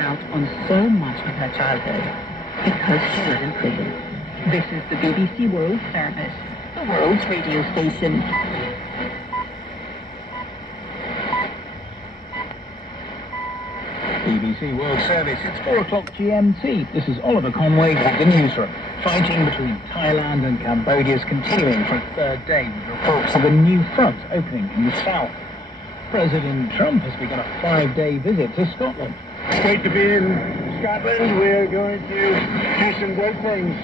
out on so much of her childhood because she was in prison. This is the BBC World Service, the world's radio station. BBC World Service, it's 4 o'clock GMT. This is Oliver Conway with the newsroom. Fighting between Thailand and Cambodia is continuing for a third day with reports of a new front opening in the south. President Trump has begun a 5-day visit to Scotland. Great to be in Scotland. We're going to do some great things.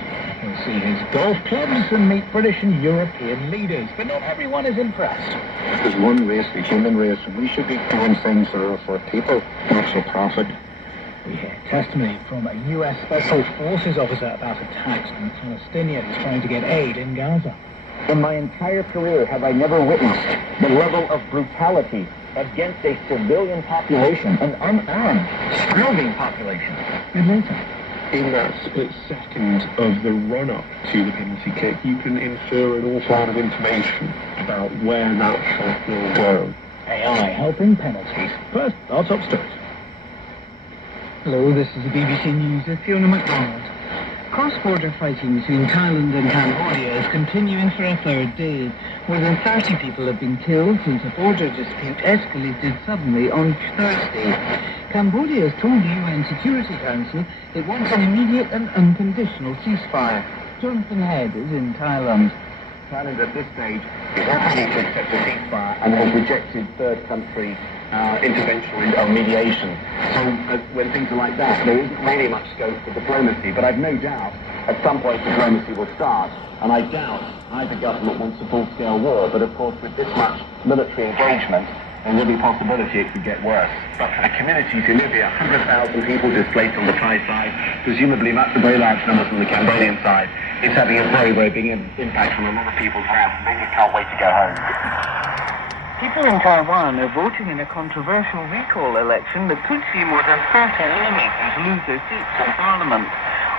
He'll see his golf clubs and meet British and European leaders, but not everyone is impressed. There's one race, the human race, and we should be doing things that are for people, not for profit. We hear testimony from a US Special Forces officer about attacks on Palestinians trying to get aid in Gaza. In my entire career have I never witnessed the level of brutality against a civilian population, an unarmed, starving population. Good later. In that split second of the run-up to the penalty kick, you can infer an awful lot of information about where that shot will go. AI helping penalties. First, our top stories. Hello, this is the BBC News with Fiona MacDonald. Cross-border fighting between Thailand and Cambodia is continuing for a third day. More than 30 people have been killed since a border dispute escalated suddenly on Thursday. Cambodia has told the UN Security Council it wants an immediate and unconditional ceasefire. Jonathan Head is in Thailand. Thailand at this stage is unwilling to accept a ceasefire and has rejected third country intervention or mediation. So when things are like that, there isn't really much scope for diplomacy, but I've no doubt at some point diplomacy will start, and I doubt either government wants a full-scale war, but of course with this much military engagement, there's every possibility it could get worse. But for the communities who live here, 100,000 people displaced on the Thai side, presumably very large numbers on the Cambodian side, it's having a very, very big impact on a lot of people's lives. They just can't wait to go home. People in Taiwan are voting in a controversial recall election that could see more than 30 lawmakers lose their seats in Parliament.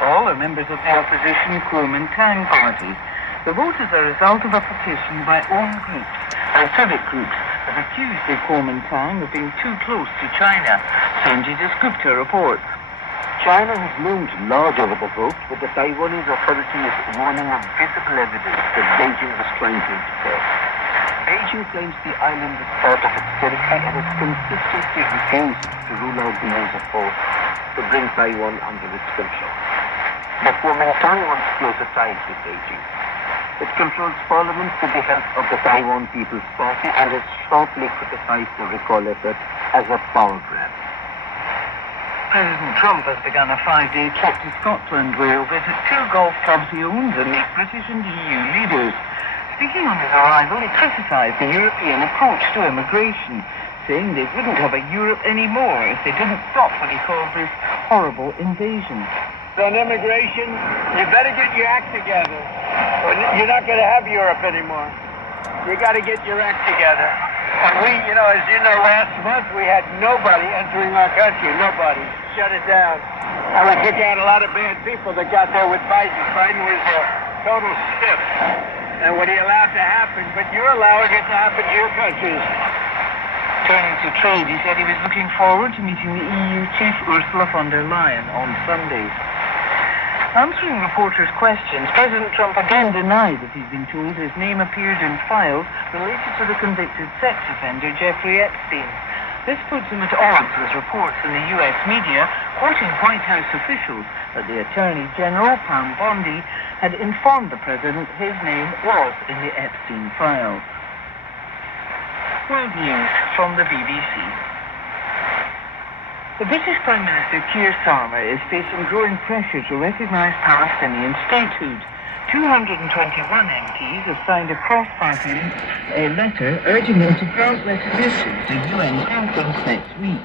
All are members of the opposition Kuomintang party. The vote is a result of a petition by own groups and civic groups that accuse the Kuomintang of being too close to China. Sanjay Dasgupta reports. China has loomed large over the vote, with the Taiwanese authorities warning of visible evidence that Beijing was trying to interfere. Beijing claims the island is part of its territory and has consistently refused to rule out the use of force to bring Taiwan under its control. The Kuomintang wants closer ties with Beijing. It controls parliament with the help of the Taiwan People's Party and has sharply criticized the recall effort as a power grab. President Trump has begun a 5-day trip to Scotland, where he'll visit 2 golf clubs he owns and meet British and EU leaders. Speaking on his arrival, he criticised the European approach to immigration, saying they wouldn't have a Europe anymore if they didn't stop what he called this horrible invasion. On immigration, you better get your act together, or you're not going to have Europe anymore. You got to get your act together. And we, as you know, last month we had nobody entering our country. Nobody. Shut it down. And we kicked out a lot of bad people that got there with Biden. Biden was a total stiff. And what he allowed to happen, but you're allowing it to happen to your countries. Turning to trade, he said he was looking forward to meeting the EU chief Ursula von der Leyen on Sunday. Answering reporters' questions, President Trump again denied that he's been told his name appeared in files related to the convicted sex offender Jeffrey Epstein. This puts him at odds with reports in the US media quoting White House officials that the Attorney General, Pam Bondi, had informed the President his name was in the Epstein files. World News from the BBC. The British Prime Minister Keir Starmer is facing growing pressure to recognise Palestinian statehood. 221 MPs have signed a cross-party letter urging him to grant recognition to UN conference next week.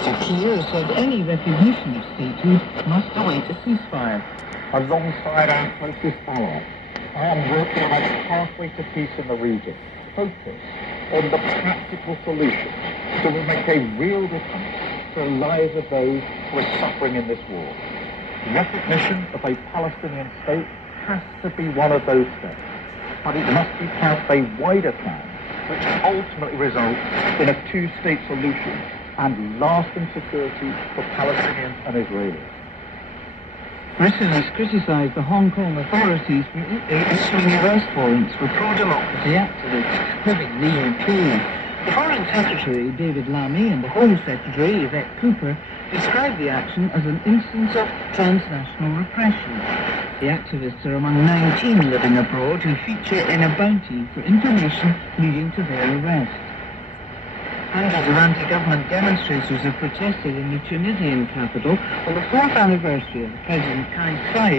So Keir said any recognition of statehood must await a ceasefire. Alongside our closest ally, I am working on a pathway to peace in the region, focused on the practical solution that will make a real difference to the lives of those who are suffering in this war. Recognition of a Palestinian state has to be one of those steps, but it must be part of a wider plan which ultimately results in a two-state solution and lasting security for Palestinians and Israelis. Britain has criticised the Hong Kong authorities for issuing arrest warrants for pro-democracy activists living in the UK. The Foreign Secretary, David Lammy, and the Home Secretary, Yvette Cooper, described the action as an instance of transnational repression. The activists are among 19 living abroad who feature in a bounty for information leading to their arrest. Hundreds of anti-government demonstrators have protested in the Tunisian capital on the 4th anniversary of President Kais Saied